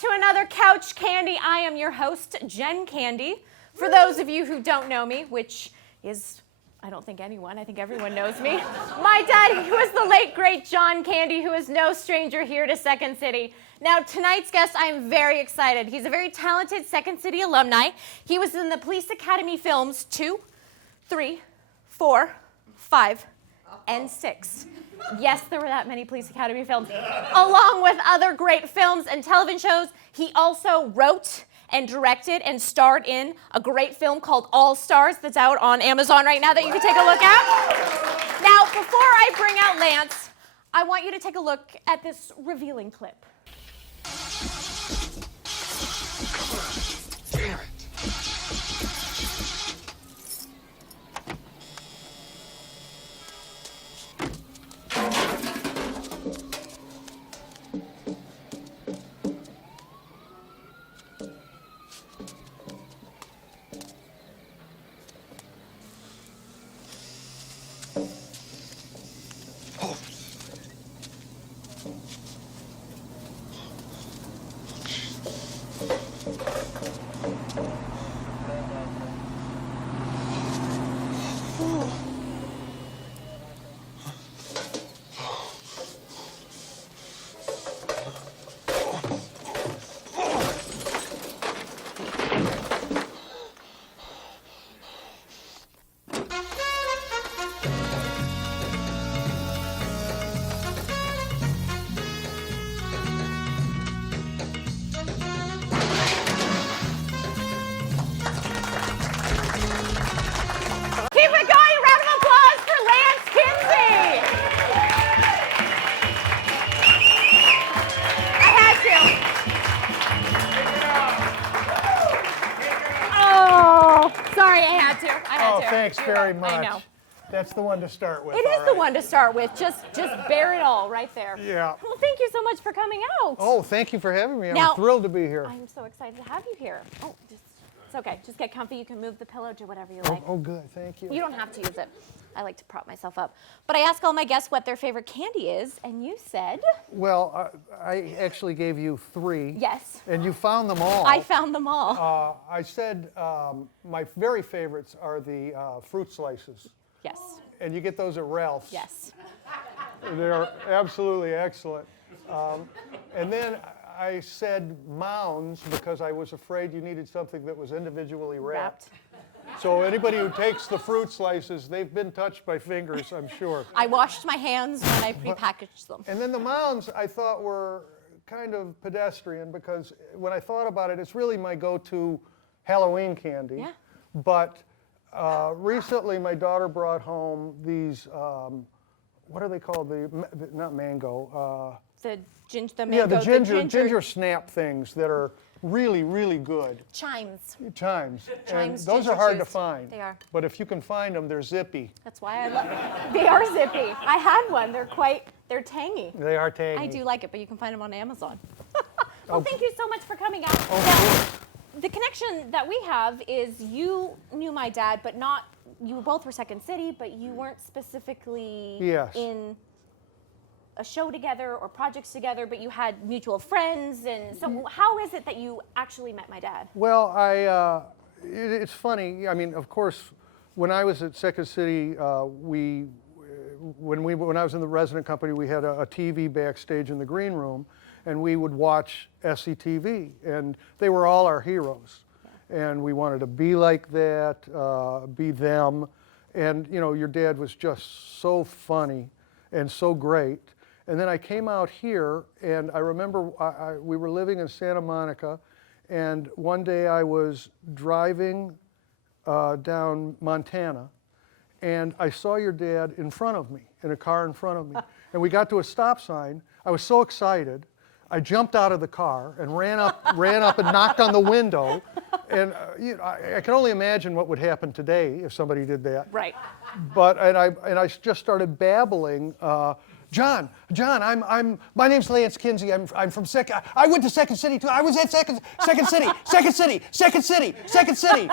To another Couch Candy. I am your host, Jen Candy. For those of you who don't know me, which is, I don't think anyone, I think everyone knows me. My daddy was the late, great John Candy, who is no stranger here to Second City. Now, tonight's guest, I am very excited. He's a very talented Second City alumni. He was in the Police Academy films 2, 3, 4, 5, and 6. Yes, there were that many Police Academy films, along with other great films and television shows. He also wrote and directed and starred in a great film called All Stars that's out on Amazon right now that you can take a look at. Now, before I bring out Lance, I want you to take a look at this revealing clip. Damn it. Thanks very much. I know. That's the one to start with. It is the one to start with. Just bear it all right there. Yeah. Well, thank you so much for coming out. Oh, thank you for having me. Now, I'm thrilled to be here. I'm so excited to have you here. Oh, it's okay. Just get comfy. You can move the pillow, do whatever you like. Oh, good. Thank you. You don't have to use it. I like to prop myself up. But I ask all my guests what their favorite candy is, and you said? Well, I actually gave you 3. Yes. And you found them all. I found them all. I said my very favorites are the fruit slices. Yes. And you get those at Ralph's. Yes. They're absolutely excellent. And then I said mounds because I was afraid you needed something that was individually wrapped. So anybody who takes the fruit slices, they've been touched by fingers, I'm sure. I washed my hands when I prepackaged them. And then the mounds I thought were kind of pedestrian because when I thought about it, it's really my go-to Halloween candy. Yeah. But recently my daughter brought home these, what are they called? Not mango. The mango, yeah, the ginger snap things that are really, really good. Chimes. And those are hard to find. They are. But if you can find them, they're zippy. That's why I love. They are zippy. I had one. They're tangy. They are tangy. I do like it, but you can find them on Amazon. Well, Oh. thank you so much for coming out. Oh, Now, the connection that we have is you knew my dad, but not. You both were Second City, but you weren't specifically in a show together or projects together, but you had mutual friends. And so how is it that you actually met my dad? Well, it's funny. I mean, of course, when I was at Second City, when I was in the resident company, we had a TV backstage in the green room, and we would watch SCTV, and they were all our heroes. Yeah. And we wanted to be like that, be them. And, you know, your dad was just so funny and so great. And then I came out here, and I remember we were living in Santa Monica, and one day I was driving down Montana, and I saw your dad in front of me, in a car in front of me. And we got to a stop sign. I was so excited. I jumped out of the car and ran up and knocked on the window. And you know, I can only imagine what would happen today if somebody did that. Right. But and I just started babbling. John, my name's Lance Kinsey. I'm from I went to Second City too. I was at Second City.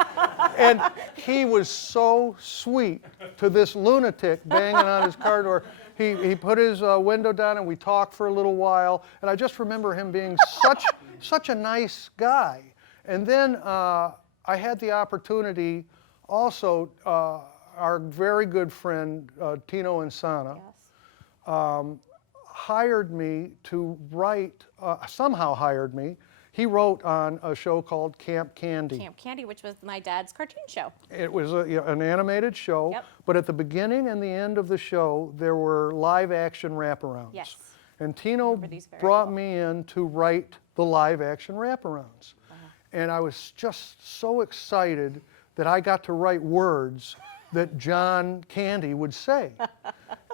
And he was so sweet to this lunatic banging on his car door. He put his window down and we talked for a little while. And I just remember him being such a nice guy. And then I had the opportunity also, our very good friend, Tino Insana, hired me to write, somehow hired me. He wrote on a show called Camp Candy. Camp Candy, which was my dad's cartoon show. It was an animated show, but at the beginning and the end of the show, there were live action wraparounds. Yes. And Tino brought me in to write the live action wraparounds. And I was just so excited that I got to write words that John Candy would say.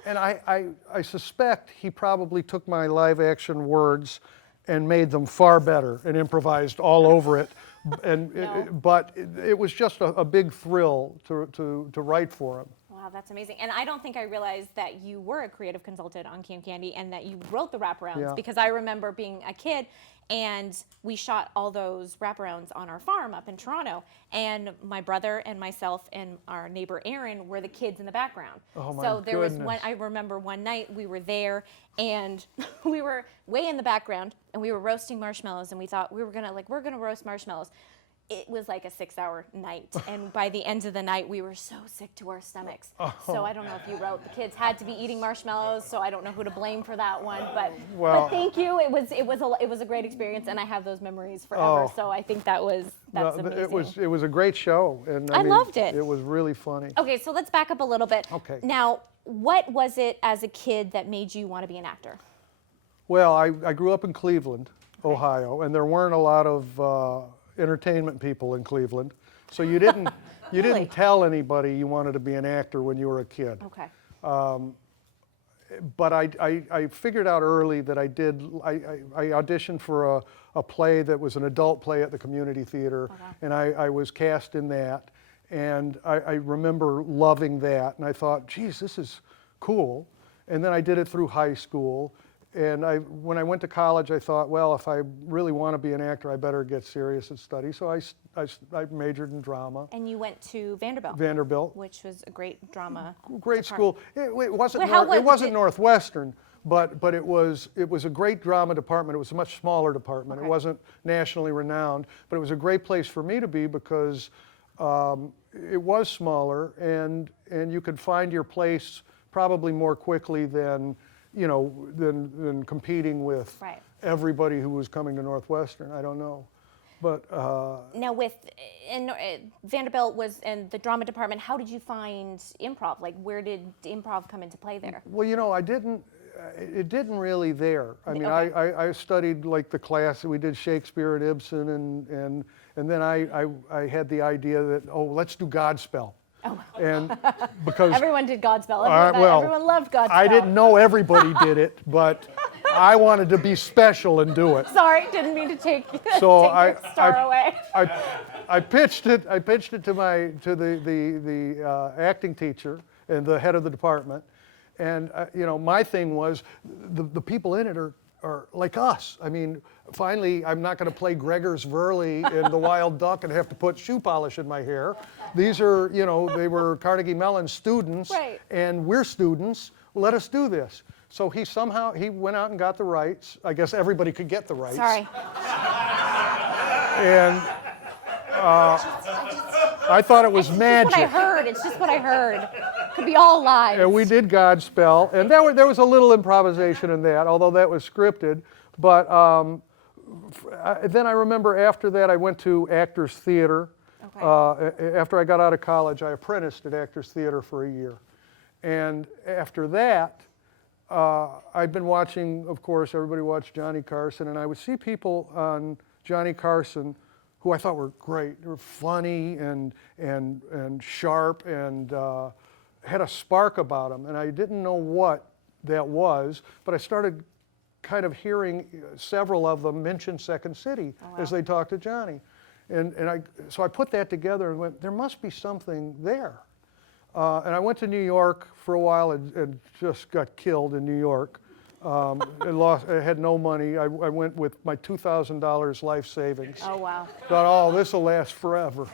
And I suspect he probably took my live action words and made them far better and improvised all over it. And but it was just a big thrill to write for him. Wow, that's amazing. And I don't think I realized that you were a creative consultant on Camp Candy and that you wrote the wraparounds, because I remember being a kid and we shot all those wraparounds on our farm up in Toronto. And my brother and myself and our neighbor Aaron were the kids in the background. Oh my so there was goodness. I remember one night we were there and we were way in the background and we were roasting marshmallows and we thought we're gonna roast marshmallows. It was like a 6-hour night, and by the end of the night, we were so sick to our stomachs. So I don't know if you wrote the kids had to be eating marshmallows, so I don't know who to blame for that one. But thank you. It was a great experience, and I have those memories forever. So I think that's amazing. It was a great show, and I loved it. It was really funny. Okay, so let's back up a little bit. Okay. Now, what was it as a kid that made you want to be an actor? Well, I grew up in Cleveland, Ohio, and there weren't a lot of entertainment people in Cleveland, so you didn't didn't tell anybody you wanted to be an actor when you were a kid. Okay. But I figured out early that I auditioned for a play that was an adult play at the community theater, and I was cast in that, and I remember loving that, and I thought, geez, this is cool. And then I did it through high school. And when I went to college, I thought, well, if I really want to be an actor, I better get serious at study. So I majored in drama. And you went to Vanderbilt. Vanderbilt. Which was a great drama Great school. It wasn't, Well, it wasn't Northwestern, but it was a great drama department. It was a much smaller department. It wasn't nationally renowned, but it was a great place for me to be because it was smaller and you could find your place probably more quickly than than competing with everybody who was coming to Northwestern. I don't know, but now Vanderbilt was in the drama department. How did you find improv? Like, where did improv come into play there? Well, I didn't. It didn't really there. I mean, I studied like the class. We did Shakespeare and Ibsen, and then I had the idea that let's do Godspell. Oh. And because everyone did Godspell. Everyone loved Godspell. I didn't know everybody did it, but I wanted to be special and do it. Sorry, didn't mean to take your star away. I pitched it to the acting teacher and the head of the department, and my thing was the people in it are like us. I mean, finally, I'm not going to play Gregor's Verley in The Wild Duck and have to put shoe polish in my hair. These are, they were Carnegie Mellon students, and we're students. Let us do this. So he went out and got the rights. I guess everybody could get the rights. Sorry. And I thought it was magic. It's just what I heard. Could be all lies. And we did Godspell, and there was a little improvisation in that, although that was scripted. But then I remember after that I went to Actors Theater. After I got out of college, I apprenticed at Actors Theater for a year. And after that, I'd been watching, of course, everybody watched Johnny Carson, and I would see people on Johnny Carson who I thought were great. They were funny and sharp and had a spark about them. And I didn't know what that was, but I started kind of hearing several of them mention Second City as they talked to Johnny. So I put that together and went, there must be something there. And I went to New York for a while and just got killed in New York. I had no money. I went with my $2,000 life savings. Oh, wow. Thought, oh, this will last forever.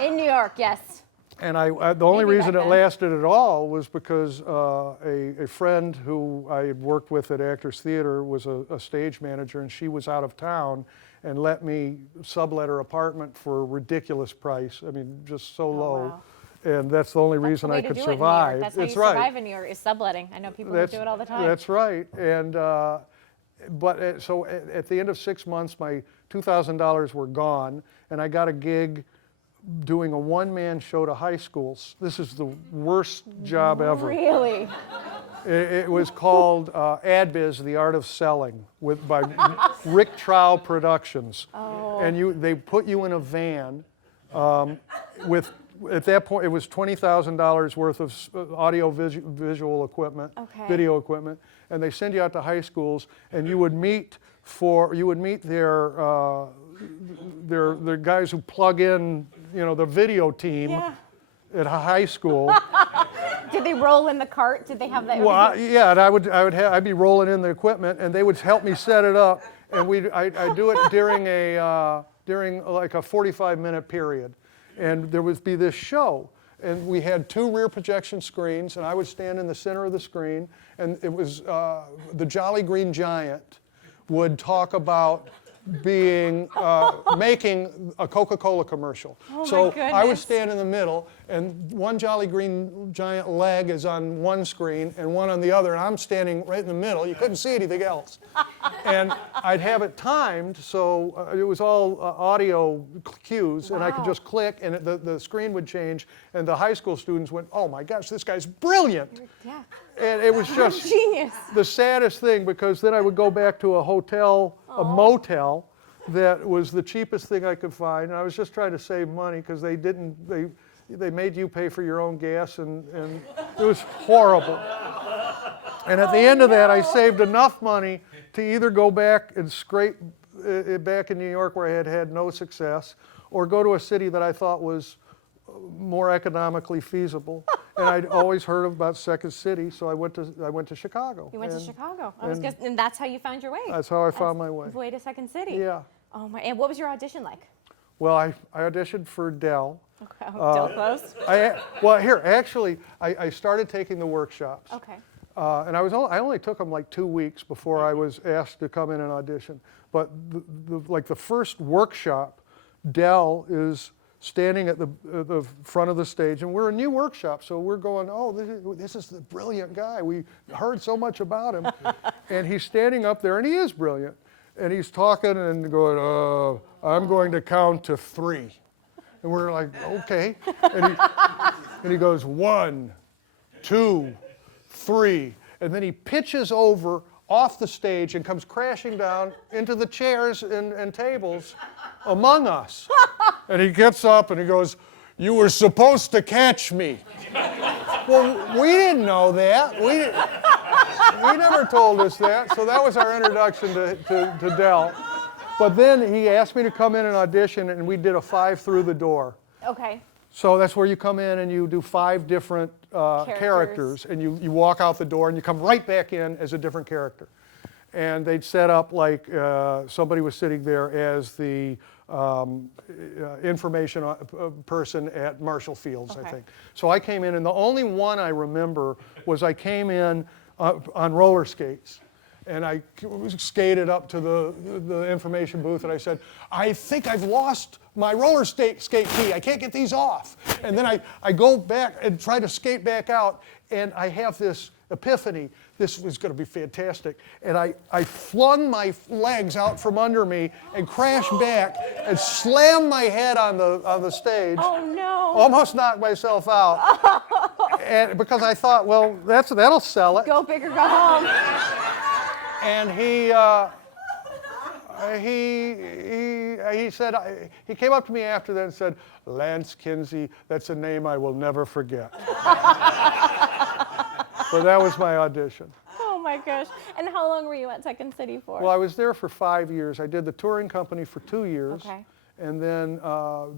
In New York, yes. And the only Maybe reason back it then. lasted at all was because a friend who I had worked with at Actors Theater was a stage manager, and she was out of town and let me sublet her apartment for a ridiculous price. I mean, just so low. Wow. And that's the only That's reason the way I to could do it in New survive. York. That's how you It's right. survive in New York, is subletting. I know people who do it all the time. That's right. And so at the end of 6 months, my $2,000 were gone, and I got a gig doing a one-man show to high schools. This is the worst job ever. Really? It was called AdBiz, The Art of Selling, by Rick Troupe Productions. Oh. And they put you in a van with, at that point, it was $20,000 worth of audio visual equipment, Okay. video equipment, and they send you out to high schools, and you would meet their guys who plug in, the video team Yeah. at a high school. Did they roll in the cart? Did they have that? Well, yeah, and I'd be rolling in the equipment, and they would help me set it up, and I'd do it during like a 45-minute period, and there would be this show, and we had 2 rear projection screens, and I would stand in the center of the screen, and it was the Jolly Green Giant would talk about making a Coca-Cola commercial. Oh, So my I would goodness. stand in the middle, and one Jolly Green Giant leg is on one screen and one on the other, and I'm standing right in the middle. You couldn't see anything else. And I'd have it timed, so it was all audio cues, and I could Wow. just click, and the screen would change, and the high school students went, oh my gosh, this guy's brilliant. Yeah. And it was just Genius. the saddest thing, because then I would go back to a hotel, a motel, that was the cheapest thing I could find, and I was just trying to save money because they made you pay for your own gas, and it was horrible. And at the end of that, I saved enough money to either go back and scrape it back in New York, where I had had no success, or go to a city that I thought was more economically feasible. And I'd always heard about Second City, so I went to Chicago. You went to And Chicago. and And that's how you found your way. That's how I found my way. Way to Second City. Yeah. Oh my! And what was your audition like? Well, I auditioned for Dell. Okay. Still close. I started taking the workshops. Okay. And I only took them like 2 weeks before I was asked to come in and audition. But the first workshop, Dell is standing at the front of the stage, and we're a new workshop, so we're going, oh, this is the brilliant guy. We heard so much about him. And he's standing up there, and he is brilliant. And he's talking and going, I'm going to count to 3. And we're like, okay. And he goes, 1, 2, 3. And then he pitches over off the stage and comes crashing down into the chairs and tables among us. And he gets up and he goes, you were supposed to catch me. Well, we didn't know that. He never told us that. So that was our introduction to Dell. But then he asked me to come in and audition, and we did a 5 through the door. Okay. So that's where you come in and you do 5 different characters, and you walk out the door and you come right back in as a different character. And they'd set up like somebody was sitting there as the information person at Marshall Fields, Okay. I think. So I came in, and the only one I remember was I came in on roller skates. And I skated up to the information booth, and I said, I think I've lost my roller skate key. I can't get these off. And then I go back and try to skate back out, and I have this epiphany. This was going to be fantastic. And I flung my legs out from under me and crashed back and slammed my head on the stage. Oh no! Almost knocked myself out. And because I thought, well, that'll sell it. Go big or go home. And he said, he came up to me after that and said, Lance Kinsey, that's a name I will never forget. So that was my audition. Oh my gosh! And how long were you at Second City for? Well, I was there for 5 years. I did the touring company for 2 years, Okay. and then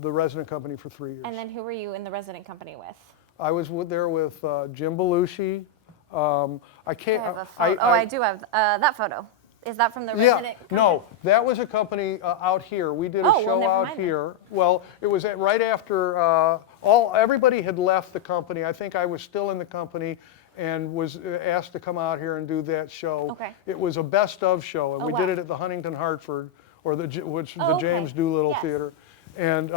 the resident company for 3 years. And then who were you in the resident company with? I was there with Jim Belushi, I can't. I have a photo. I do have that photo. Is that from the resident company? No, that was a company out here. We did a show never out mind here. Well, it was right after everybody had left the company. I think I was still in the company and was asked to come out here and do that show. Okay. It was a best of show, and we did wow. it at the Huntington Hartford, or the okay. James Doolittle Yes. Theater, and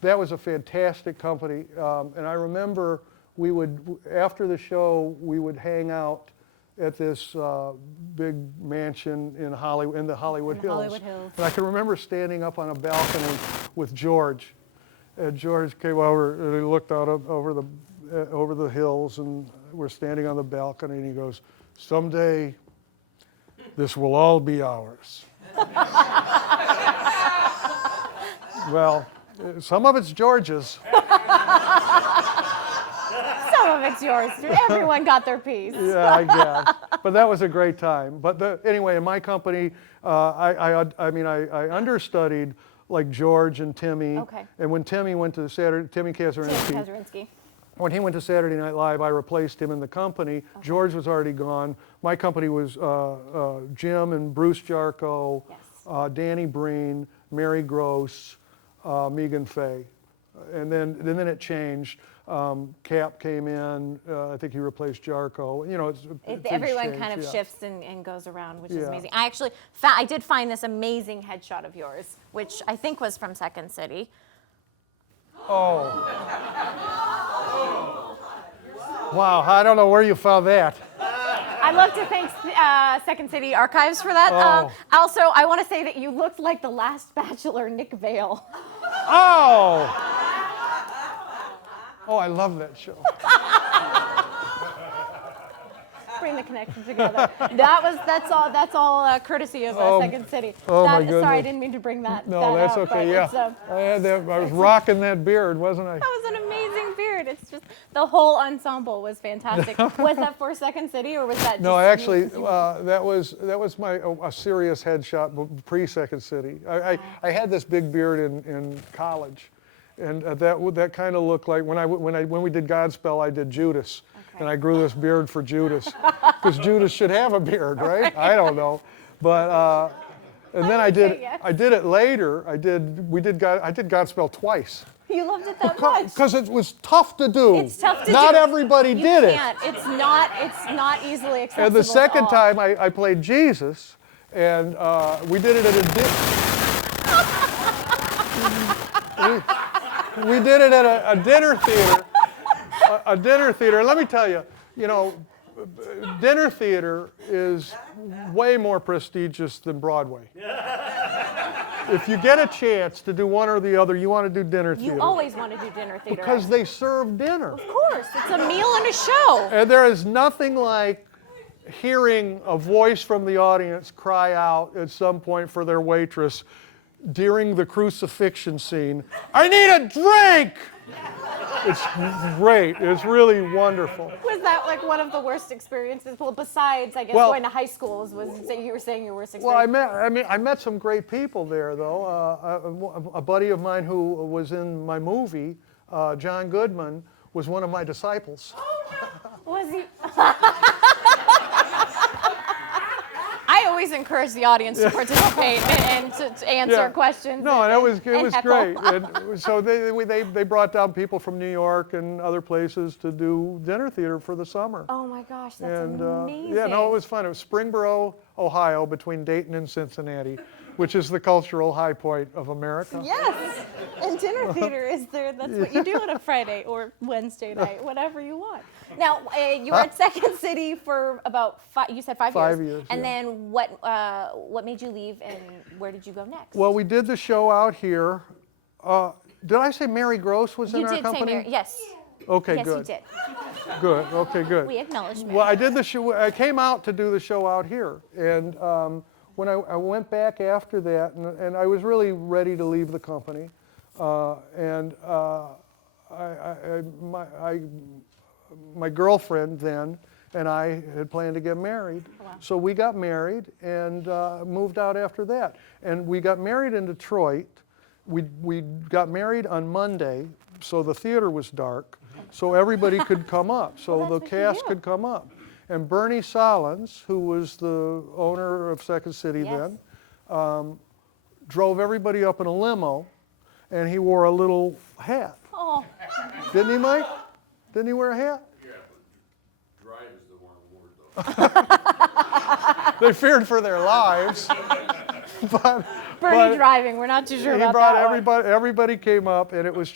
that was a fantastic company. And I remember we would, after the show, we would hang out at this big mansion in the Hollywood Hills. Hollywood Hills. And I can remember standing up on a balcony with George. And George came over and he looked out over the hills, and we're standing on the balcony, and he goes, "Someday this will all be ours." Well, some of it's George's. Some of it's yours. Everyone got their piece. Yeah, I guess. But that was a great time. But anyway, in my company, I understudied like George and Timmy. Okay. And when Timmy went to Timmy Kazurinsky, Kazurinsky. when he went to Saturday Night Live, I replaced him in the company. Okay. George was already gone. My company was Jim and Bruce Jarko, Yes. Danny Breen, Mary Gross, Megan Fay. And then it changed. Cap came in. I think he replaced Jarko. You know, Everyone changed, kind of yeah. shifts and goes around, which is Yeah. amazing. I actually I did find this amazing headshot of yours, which I think was from Second City. Oh. Wow, I don't know where you found that. I'd love to thank Second City Archives for that. Oh. Also, I want to say that you looked like the last Bachelor, Nick Vale. Oh! Oh, I love that show. Bring the connection together. That's all courtesy of Second City. Oh, my Sorry, I goodness. didn't mean to bring that. No, that that's up, okay, but yeah. it's, I was rocking that beard, wasn't I? that was an amazing beard. It's just the whole ensemble was fantastic. Was that for Second City or was that just No, you? actually, that was a serious headshot pre-Second City. I had this big beard in college, and that kind of looked like when we did Godspell, I did Judas, and I grew this beard for Judas, because Judas should have a beard, right? I don't know, but and then I did it later. I did Godspell twice. You loved it that much. Because it was tough to do. It's tough to do. Not everybody You did it. can't. It's not easily accessible. And the second at all. time I played Jesus, and we did it at we did it at a dinner theater. A dinner theater. Let me tell you, dinner theater is way more prestigious than Broadway. If you get a chance to do one or the other, you want to do dinner theater. You always want to do dinner theater. Because they serve dinner. Of course, it's a meal and a show. And there is nothing like hearing a voice from the audience cry out at some point for their waitress during the crucifixion scene, "I need a drink!" It's great. It's really wonderful. Was that like one of the worst experiences? Well, besides, I guess, going to high schools, you were saying your worst experience? Well, I met some great people there, though. A buddy of mine who was in my movie, John Goodman, was one of my disciples. Was he? I always encourage the audience to participate and to answer questions. No, and it was heckle. great. And so they brought down people from New York and other places to do dinner theater for the summer. Oh my gosh, that's And amazing. yeah, no, it was fun. It was Springboro, Ohio, between Dayton and Cincinnati, which is the cultural high point of America. Yes, and dinner theater is there. That's what you do on a Friday or Wednesday night, whatever you want. Now, you were at Second City for about you said 5 years. 5 years, And yeah. then what made you leave and where did you go next? Well, we did the show out here. Did I say Mary Gross was in you our did company? say Mary, yes. Okay, Yes, good. you did. Good. Okay, good. We acknowledge Mary. Well, I did the show. I came out to do the show out here, and when I went back after that, and I was really ready to leave the company, my girlfriend then and I had planned to get married. Oh, wow. So we got married and moved out after that. And we got married in Detroit. We got married on Monday, so the theater was dark, so everybody could come up, so Well, the that's what you cast do. could come up. And Bernie Solins, who was the owner of Second City Yes. then, drove everybody up in a limo, and he wore a little hat. Oh, Didn't he, Mike? Didn't he wear a hat? Yeah, but Drive is the one award though. They feared for their lives. but Bernie driving. We're not too sure he about brought that everybody. Everybody came up, and it was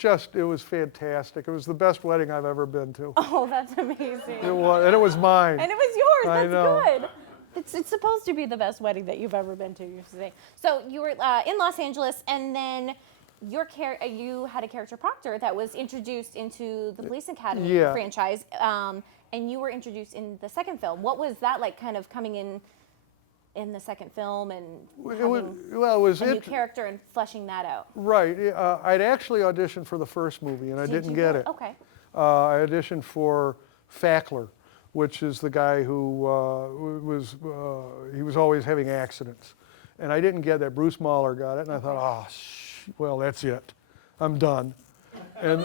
fantastic. It was the best wedding I've ever been to. one. Oh, that's amazing. It was, and it was mine. And it was yours. I That's know. good. It's supposed to be the best wedding that you've ever been to, you should say. So you were in Los Angeles, and then you had a character Proctor that was introduced into the Police Academy Yeah. franchise, and you were introduced in the second film. What was that like, kind of coming in the second film and having It was a new character and fleshing that out? right. I'd actually auditioned for the first movie, and I Did didn't you get really? it. Okay. I auditioned for Fackler, which is the guy who he was always having accidents, and I didn't get that. Bruce Mahler got it, and I thought, well, that's it, I'm done. And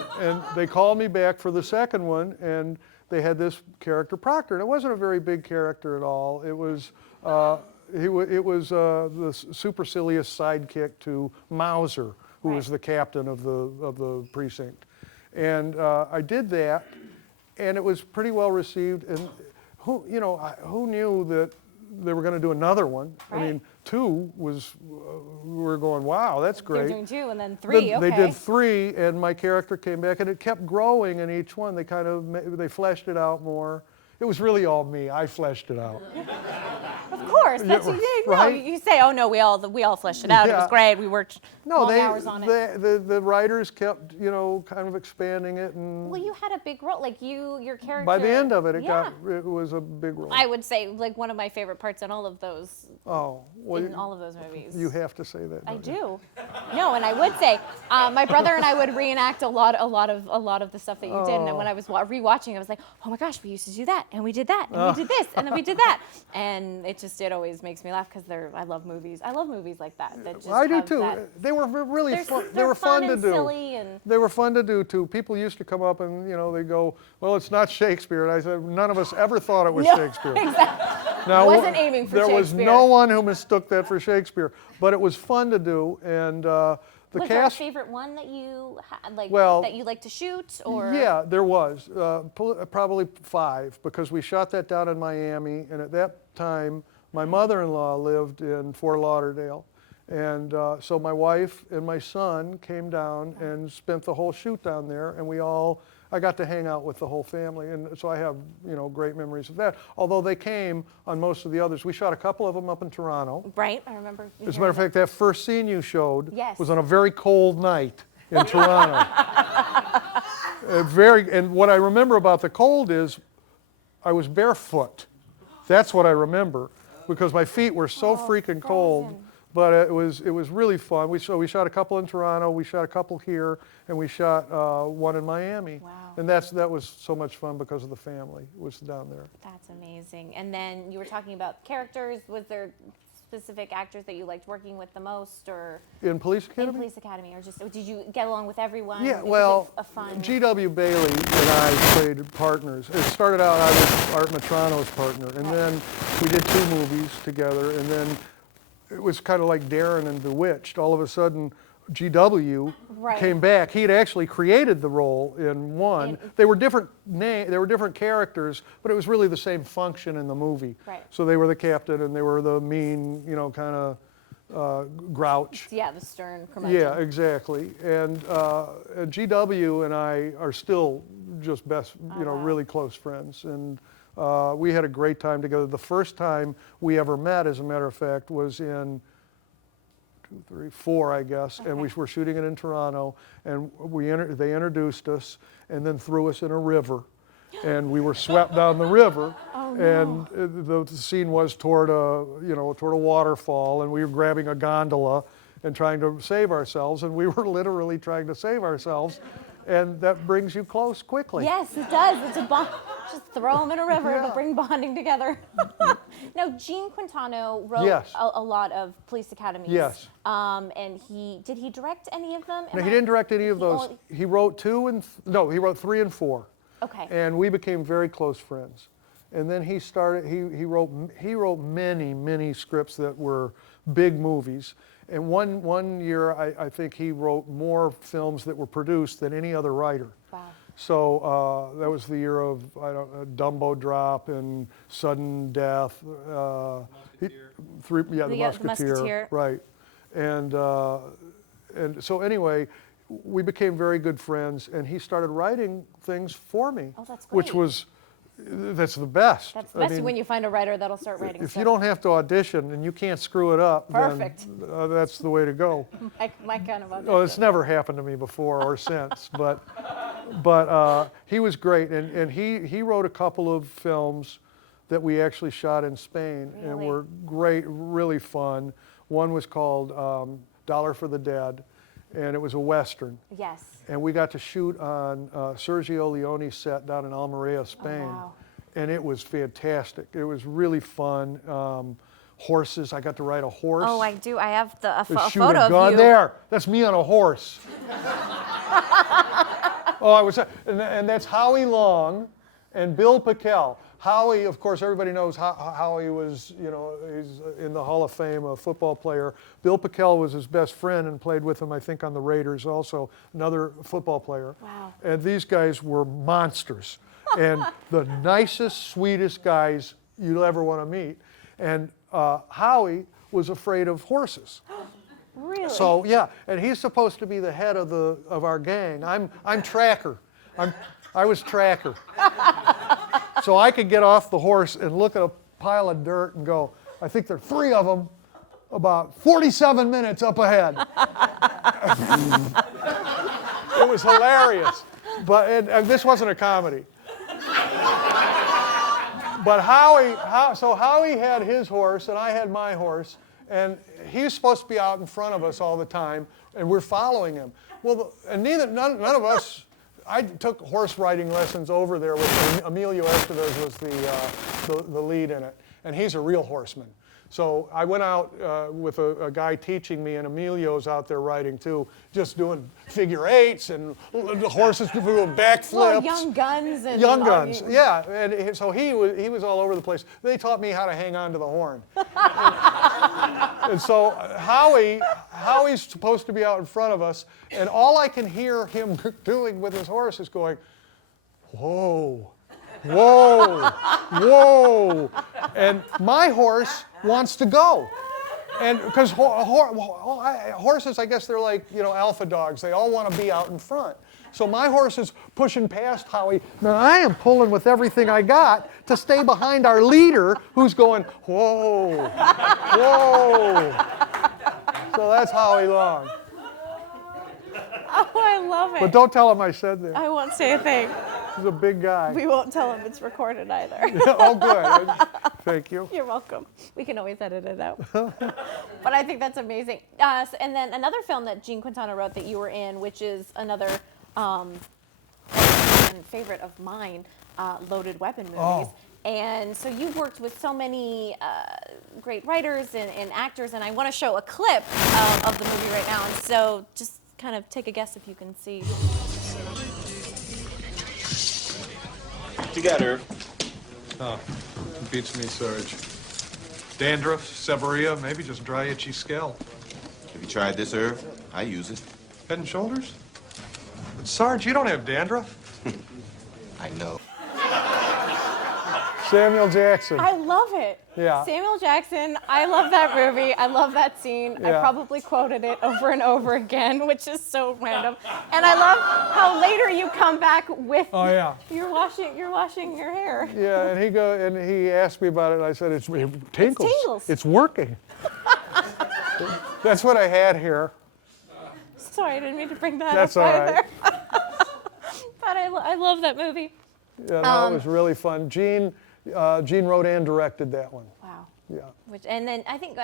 they called me back for the second one, and they had this character Proctor, and it wasn't a very big character at all. It was the supercilious sidekick to Mauser, who was the captain of the precinct. And I did that, and it was pretty well received. And who knew that they were going to do another one? Right. I mean, 2 was, we were going, wow, that's They're great. doing 2 and then 3. Then Okay. They did 3, and my character came back, and it kept growing in each one. They fleshed it out more. It was really all me. I fleshed it out. Of course, that's Yeah, no. right? You say, "Oh no, we all fleshed it out. It was Yeah. great. We worked No, long hours on it." the writers kept, kind of expanding it, and Well, you had a big role, like your character. by the end of it, yeah. it was a big role. I would say like one of my favorite parts in all of those Oh, well, in all of those movies. you have to say that. I don't you? do. No, and I would say my brother and I would reenact a lot of the stuff that you did. And when I was rewatching, I was like, "Oh my gosh, we used to do that, and we did that, and we did this, and then we did that." And it always makes me laugh because I love movies. I love movies like that. That just I do have too. that- They were really fun. They they're were fun to and do. silly and They were fun to do too. People used to come up and they go, "Well, it's not Shakespeare," and I said, "None of us ever thought it was No, Shakespeare." exactly. Now, Wasn't aiming for there was Shakespeare. no one who mistook that for Shakespeare, but it was fun to do, and the Was there a cast. favorite one that you had, Well, that you like to shoot, or? Yeah, there was probably 5 because we shot that down in Miami, and at that time my mother-in-law lived in Fort Lauderdale, and so my wife and my son came down and spent the whole shoot down there, and I got to hang out with the whole family, and so I have great memories of that. Although they came on most of the others, we shot a couple of them up in Toronto. Right, I remember. As a matter of fact, that first scene you showed Yes. was on a very cold night in Toronto. And what I remember about the cold is I was barefoot. That's what I remember because my feet were so freaking cold. frozen. But it was really fun. We shot a couple in Toronto, we shot a couple here, and we shot one in Miami. Wow. And that was so much fun because of the family was down there. That's amazing. And then you were talking about characters. Was there specific actors that you liked working with the most, or In Police in Academy? Police Academy, or did you get along with everyone? Yeah, Was well, it a fun. G.W. Bailey and I played partners. It started out I was Art Metrano's partner, and then we did 2 movies together, and then it was kind of like Darren and Bewitched. All of a sudden, G.W. Right. came back. He had actually created the role in one. They were different they were different characters, but it was really the same function in the movie. Right. So they were the captain, and they were the mean, kind of grouch. Yeah, the stern curmudgeon. Yeah, exactly. And GW and I are still just best, really close friends. And we had a great time together. The first time we ever met, as a matter of fact, was in 2, 3, 4, I guess, and we were shooting it in Toronto, and they introduced us and then threw us in a river, and we were swept down the river. Oh, no. And the scene was toward a waterfall, and we were grabbing a gondola and trying to save ourselves, and we were literally trying to save ourselves, and that brings you close quickly. Yes, it does. It's a bond. Just throw them in a river Yeah. to bring bonding together. Now, Gene Quintano wrote Yes. a lot of Police Academies. Yes. And did he direct any of them? No, he didn't direct any of He those. only- He wrote 2 and he wrote 3 and 4. Okay. And we became very close friends. And then he started. He wrote many scripts that were big movies. And one year, I think he wrote more films that were produced than any other writer. Wow. So that was the year of Dumbo Drop and Sudden Death. The Musketeer. Right. And so anyway, we became very good friends, and he started writing things for me. Oh, that's which great. That's the best. That's the best when you find a writer that'll start writing If stuff. you don't have to audition and you can't screw it up, Perfect. then that's the way to go. my kind of audition. Oh, it's never happened to me before or since, but he was great, and he wrote a couple of films that we actually shot in Spain and Really? were great, really fun. One was called Dollar for the Dead, and it was a Western. Yes. And we got to shoot on Sergio Leone's set down in Almeria, Spain. Oh, wow. And it was fantastic. It was really fun. Horses, I got to ride a horse. Oh, I do. I have a Shoot photo a gun. of you. There, that's me on a horse. Oh, I was, and that's Howie Long and Bill Pickel. Howie, of course, everybody knows Howie was, he's in the Hall of Fame, a football player. Bill Pickel was his best friend and played with him, I think, on the Raiders also, another football player. Wow. And these guys were monsters and the nicest, sweetest guys you'll ever want to meet. And Howie was afraid of horses. Really? So yeah, and he's supposed to be the head of our gang. I'm Tracker. I was Tracker. So I could get off the horse and look at a pile of dirt and go, I think there are 3 of them, about 47 minutes up ahead. It was hilarious, but and this wasn't a comedy. But Howie had his horse and I had my horse, and he was supposed to be out in front of us all the time, and we're following him. Well, and none of us. I took horse riding lessons over there with Emilio Estevez was the lead in it, and he's a real horseman. So I went out with a guy teaching me, and Emilio's out there riding too, just doing figure 8s and the horses doing backflips. Well, young guns and Young guns, yeah. And so he was all over the place. They taught me how to hang on to the horn. And so Howie's supposed to be out in front of us, and all I can hear him doing with his horse is going, whoa, whoa, whoa. And my horse wants to go. And because horses, I guess they're like, alpha dogs. They all want to be out in front. So my horse is pushing past Howie. Now I am pulling with everything I got to stay behind our leader who's going, whoa, whoa. So that's Howie Long. Oh, I love it. But don't tell him I said that. I won't say a thing. He's a big guy. We won't tell him it's recorded either. Oh, good. Thank you. You're welcome. We can always edit it out. But I think that's amazing. And then another film that Gene Quintana wrote that you were in, which is another favorite of mine, Loaded Weapon movies. Oh. And so you've worked with so many great writers and actors, and I want to show a clip of the movie right now. And so just kind of take a guess if you can see. What you got, Irv? Oh, beats me, Sarge. Dandruff, seborrhea, maybe just dry, itchy scalp. Have you tried this, Irv? I use it. Head and shoulders? But Sarge, you don't have dandruff. I know. Samuel Jackson. I love it. Yeah. Samuel Jackson, I love that movie. I love that scene. Yeah. I probably quoted it over and over again, which is so random. And I love how later you come back with you're washing your hair. Yeah, and he asked me about it, and I said, it tinkles. tingles. It's working. That's what I had here. Sorry, I didn't mean to bring that That's up all either. right. But I love that movie. Yeah, no, it was really fun. Gene wrote and directed that one. Wow. Yeah. And then I think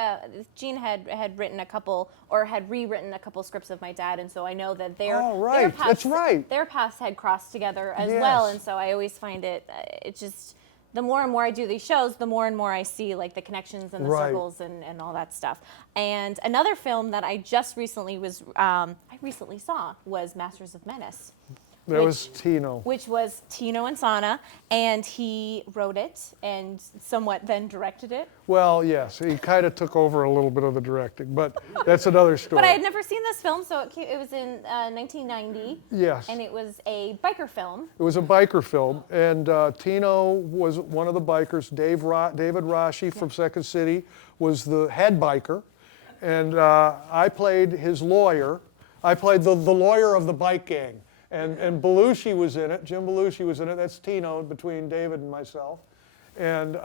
Gene had written a couple, or had rewritten a couple scripts of my dad, and so I know that their paths, That's right. Their paths had crossed together as Yes. well, and so I always find it just the more and more I do these shows, the more and more I see like the connections and the Right. circles and all that stuff. And another film that I just recently saw was Masters of Menace. That was Tino. which was Tino Insana, and he wrote it and somewhat then directed it. Well, yes, he kind of took over a little bit of the directing, but that's another story. But I had never seen this film, so it was in 1990. Yes. And it was a biker film. It was a biker film, and Tino was one of the bikers. David Rashi from Second City was the head biker, and I played his lawyer. I played the lawyer of the bike gang, and Belushi was in it. Jim Belushi was in it. That's Tino between David and myself, and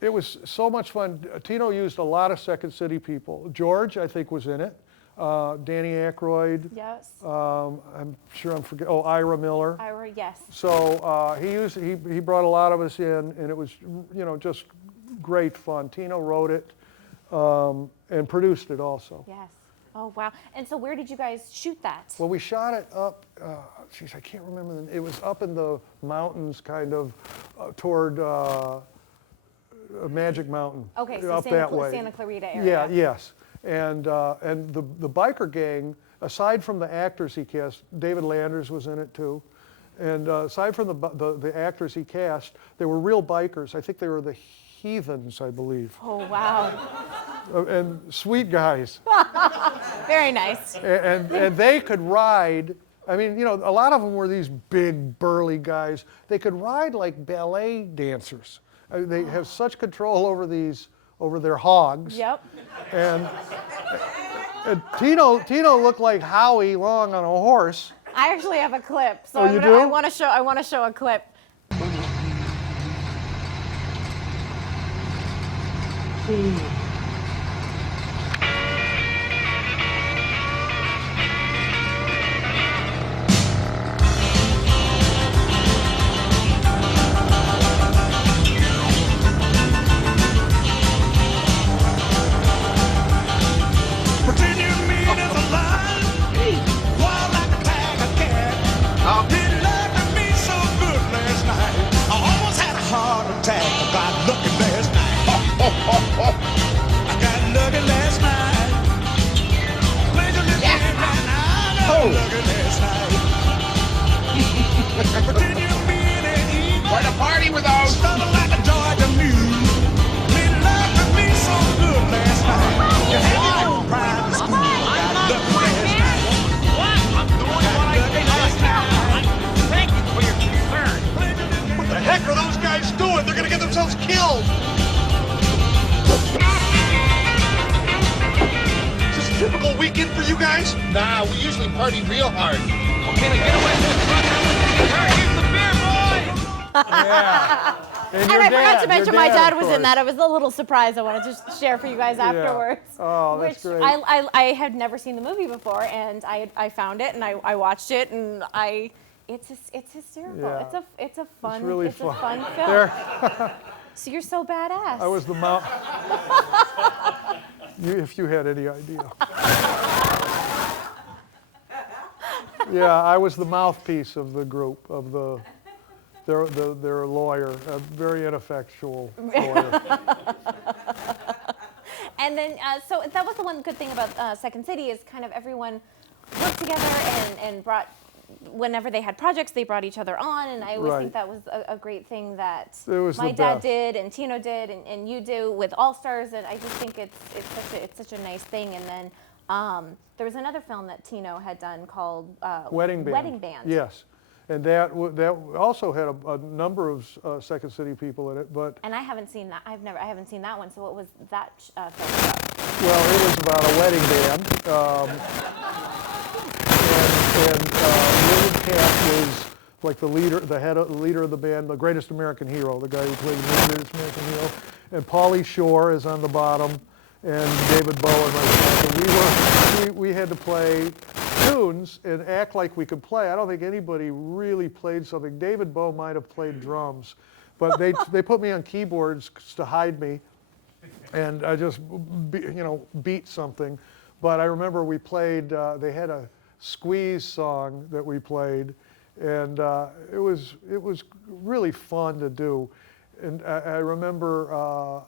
it was so much fun. Tino used a lot of Second City people. George, I think, was in it. Danny Aykroyd. Yes. I'm sure I'm forgetting. Oh, Ira Miller. Yes. So he brought a lot of us in, and it was just great fun. Tino wrote it and produced it also. Yes. Oh, wow. And so where did you guys shoot that? Well, we shot it up. I can't remember. It was up in the mountains, kind of toward Magic Mountain. Okay, so up that way. Santa Clarita area. Yeah. Yes. And the biker gang, aside from the actors he cast, David Landers was in it too. And aside from the actors he cast, they were real bikers. I think they were the Heathens, I believe. Oh, wow. And sweet guys. Very nice. And they could ride. I mean, a lot of them were these big, burly guys. They could ride like ballet dancers. They have such control over their hogs. Yep. And Tino looked like Howie Long on a horse. I actually have a clip, so Oh, you do? I want to show a clip. Pretend you mean it's a lie. Wild like a tiger cat. Did love to me so good last night. I almost had a heart attack. I got lucky last night. I got lucky last night. Played a little game and I got lucky last night. Pretend you mean it even. Where to party with those? Something like a Georgia mule. Did love to me so good last night. You had me on private school. Got lucky last night. What? I'm doing what I can last night. Thank you for your concern. What the heck are those guys doing? They're gonna get themselves killed. Is this a typical weekend for you guys? Nah, we usually party real hard. Okay, now get away from the truck. Here's the beer, boy. Yeah. And your I forgot to your mention my dad of was in course. that. It was a little surprise I wanted to share for you guys afterwards. Oh, that's which great. I had never seen the movie before, and I found it and I watched it, and it's hysterical. Yeah. It's a fun really a fun film. There, So you're so badass. I was the mouth. If you had any idea. Yeah, I was the mouthpiece of the group, of their lawyer, a very ineffectual lawyer. And then, so that was the one good thing about Second City is kind of everyone worked together and brought, whenever they had projects, they brought each other on. And I always Right. think that was a great thing that It was my the dad best. did and Tino did and you do with All Stars. And I just think it's such a nice thing. And then there was another film that Tino had done called Wedding Band. Wedding Band. Yes, and that also had a number of Second City people in it, but And I haven't seen that. I haven't seen that one. So what was that film about? well, it was about a wedding band. William Katt was like the leader of the band, the Greatest American Hero, the guy who played the Greatest American Hero. And Pauly Shore is on the bottom, and David Bowie and myself. And we had to play tunes and act like we could play. I don't think anybody really played something. David Bowie might have played drums, but they put me on keyboards to hide me, and I just beat something. But I remember we played. They had a Squeeze song that we played, and it was really fun to do. And I remember a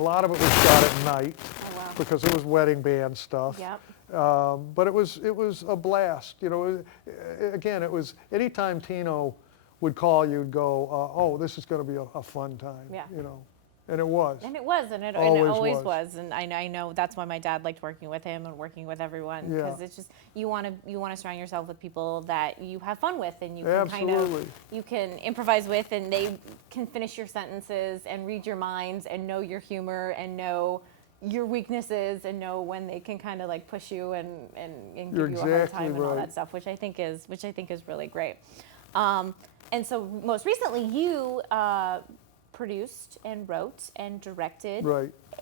lot of it was shot at night Oh, wow. because it was wedding band stuff. Yep. But it was a blast. You know, again, it was anytime Tino would call, you'd go, oh, this is going to be a fun time. Yeah. You know, and it was. And it was, and it always was. And I know that's why my dad liked working with him and working with everyone, because it's just you want to surround yourself with people that you have fun with, and you can you can improvise with, and they can finish your sentences and read your minds and know your humor and know your weaknesses and know when they can kind of like push you and give you a hard time and all that stuff, which I think is really great. And so most recently you produced and wrote and directed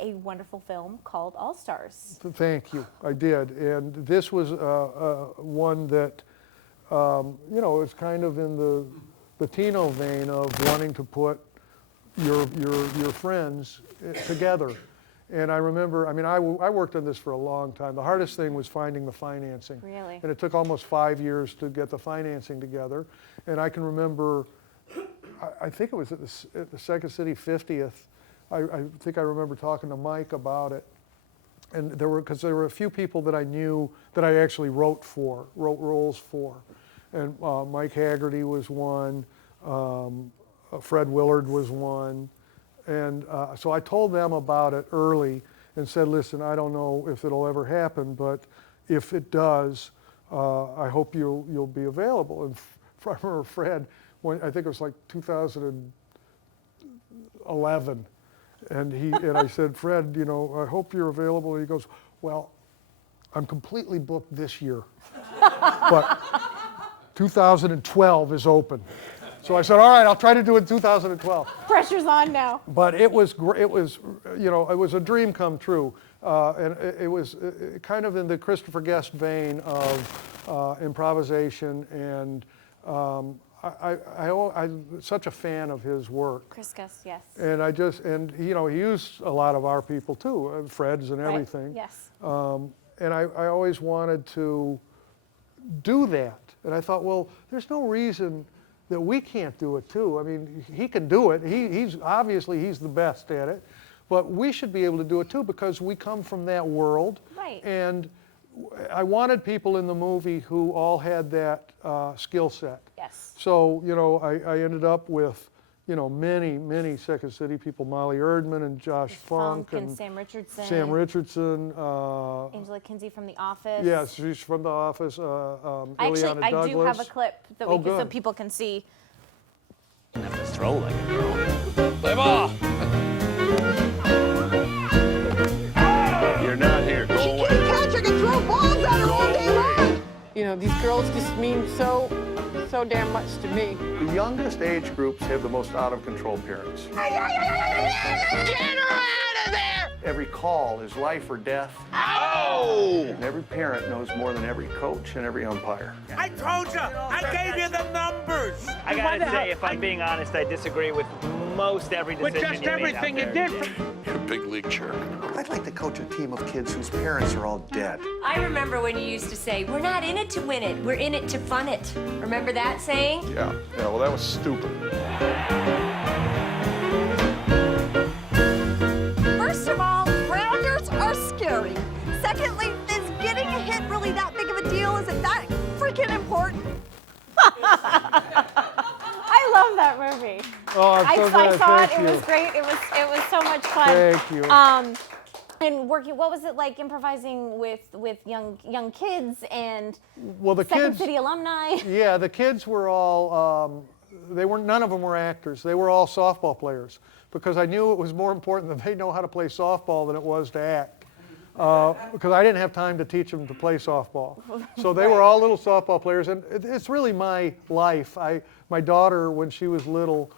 a wonderful film called All Stars. Thank you. I did, and this was one that you know, is kind of in the Tino vein of wanting to put your friends together. And I remember, I mean, I worked on this for a long time. The hardest thing was finding the financing. Really? And it took almost 5 years to get the financing together. And I can remember, I think it was at the Second City 50th, I think I remember talking to Mike about it. And because there were a few people that I knew that I actually wrote roles for. And Mike Haggerty was one, Fred Willard was one. And so I told them about it early and said, listen, I don't know if it'll ever happen, but if it does, I hope you'll be available. And I remember Fred, I think it was like 2011, and I said, Fred, you know, I hope you're available. And he goes, well, I'm completely booked this year, but 2012 is open. So I said, all right, I'll try to do it in 2012. Pressure's on now. But it was, you know, it was a dream come true. And it was kind of in the Christopher Guest vein of improvisation. And I'm such a fan of his work. Chris Guest, yes. And you know, he used a lot of our people too, Fred's and everything. Yes. And I always wanted to do that. And I thought, well, there's no reason that we can't do it too. I mean, he can do it. He's obviously the best at it, but we should be able to do it too because we come from that world. Right. And I wanted people in the movie who all had that skill set. Yes. So, you know, I ended up with, you know, many Second City people, Molly Erdman and Josh Funk and Sam Richardson. Angela Kinsey from The Office. Yes, she's from The Office. I Douglas. do have a clip that so people can see. Have to throw like a girl. Play ball. You're not here. Go away. Catch, I can throw balls at her all day long. You know, these girls just mean so damn much to me. The youngest age groups have the most out-of-control parents. Get her out of there! Every call is life or death. Oh! And every parent knows more than every coach and every umpire. I told you, I gave you the numbers. I gotta say, if I'm being honest, I disagree with most every decision With just you made everything you out did. there. You're a big league jerk. I'd like to coach a team of kids whose parents are all dead. I remember when you used to say, we're not in it to win it, we're in it to fun it. Remember that saying? Yeah, well, that was stupid. First of all, rounders are scary. Secondly, is getting a hit really that big of a deal? Is it that freaking important? I love that movie. Oh, I'm so glad. I saw it. Thank It you. was great. It was so much fun. Thank you. And working, what was it like improvising with young kids and Well, Second City alumni? Yeah, the kids were all, none of them were actors. They were all softball players because I knew it was more important that they know how to play softball than it was to act. Because I didn't have time to teach them to play softball. So they were all little softball players, and it's really my life. My daughter, when she was little,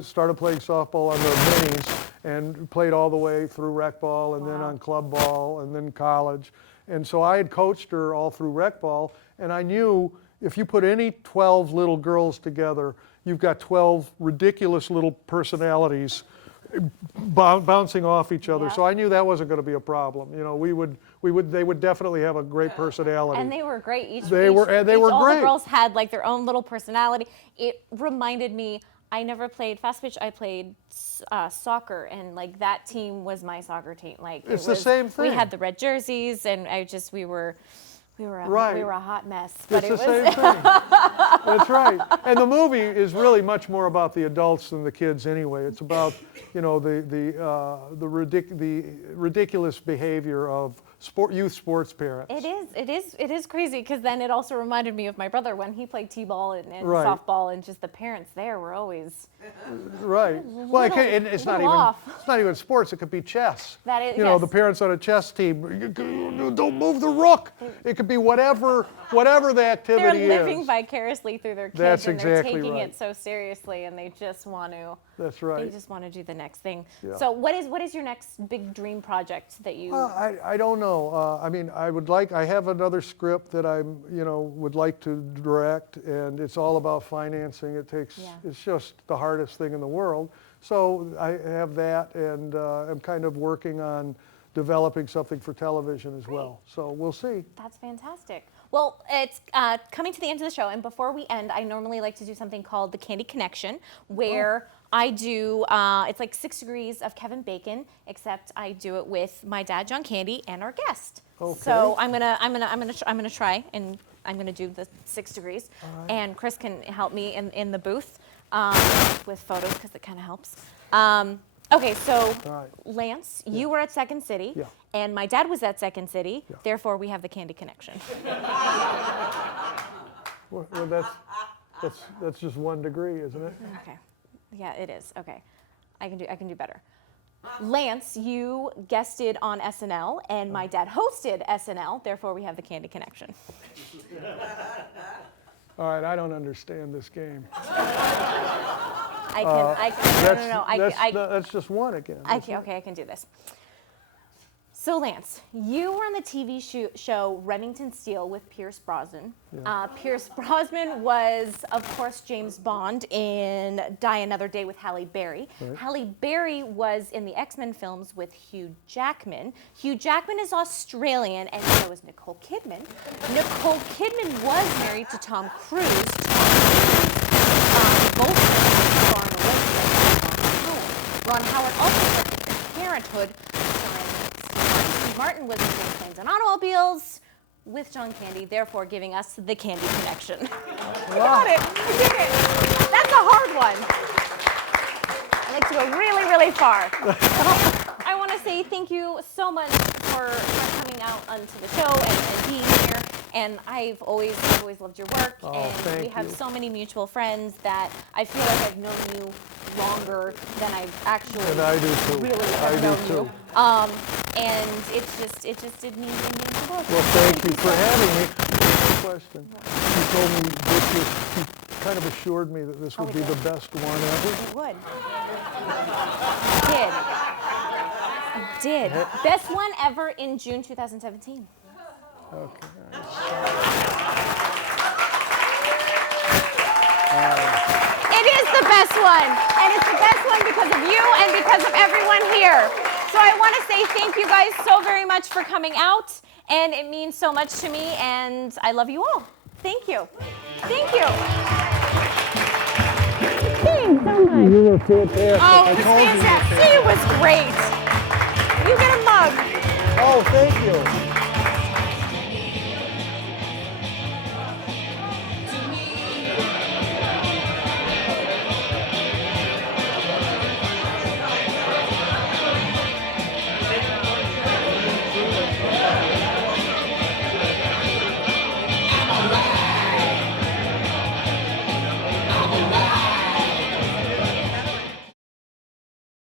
started playing softball on the minis and played all the way through rec ball and then on club ball and then college. And so I had coached her all through rec ball, and I knew if you put any 12 little girls together, you've got 12 ridiculous little personalities bouncing off each other. Yeah. So I knew that wasn't going to be a problem. You know, they would definitely have a great personality. And they were great. They were all great. the girls had like their own little personality. It reminded me I never played fast pitch. I played soccer, and like that team was my soccer team. Like It's the same thing. We had the red jerseys, and we were Right. a hot mess. But It's it the was same thing. That's right. And the movie is really much more about the adults than the kids anyway. It's about, the ridiculous behavior of youth sports parents. It is crazy, because then it also reminded me of my brother when he played t-ball and Right. softball, and just the parents there were always Right. Well, it's not even sports. It could be chess. That is, the parents on a chess team, don't move the rook. It could be whatever the activity is. They're living vicariously through their kids, That's and they're exactly taking right. it so seriously, and they just want to. That's right. They just want to do the next thing. Yeah. So what is your next big dream project that you? I don't know. I have another script that would like to direct, and it's all about financing. It's just the hardest thing in the world. So I have that, and I'm kind of working on developing something for television as well. So we'll see. That's fantastic. Well, it's coming to the end of the show, and before we end, I normally like to do something called the Candy Connection, where I do it's like 6 degrees of Kevin Bacon, except I do it with my dad, John Candy, and our guest. Okay. So I'm gonna try, and I'm gonna do the 6 degrees, and Chris can help me in the booth with photos, because it kind of helps. Okay, so Lance, you were at Second City, and my dad was at Second City. Therefore, we have the Candy Connection. Well, that's just 1 degree, isn't it? Okay, yeah, it is. Okay, I can do better. Lance, you guested on SNL, and my dad hosted SNL. Therefore, we have the Candy Connection. All right, I don't understand this game. That's just 1 again. Okay, I can do this. So Lance, you were on the TV show Remington Steele with Pierce Brosnan. Yeah. Pierce Brosnan was, of course, James Bond in Die Another Day with Halle Berry. Right. Halle Berry was in the X-Men films with Hugh Jackman. Hugh Jackman is Australian, and so is Nicole Kidman. Nicole Kidman was married to Tom Cruise. Both Ron Howard also directed Parenthood. Martin was in Planes and Automobiles with John Candy, therefore giving us the Candy Connection. I got it. I did it. That's a hard one. I like to go really, really far. I want to say thank you so much for coming out onto the show and being here. And I've always loved your work. And we have so many mutual friends that I feel like I've known you longer than I've actually really known you. And it just did mean being in the book. Well, thank you for having me. One question. You told me you kind of assured me that this would be the best one ever. It would. Did. Best one ever in June 2017. Okay. It is the best one, and it's the best one because of you and because of everyone here. So I want to say thank you guys so very much for coming out, and it means so much to me, and I love you all. Thank you. Thank you. Thanks so much. You were fantastic. Oh, it was fantastic. It was great. You get a mug. Oh, thank you.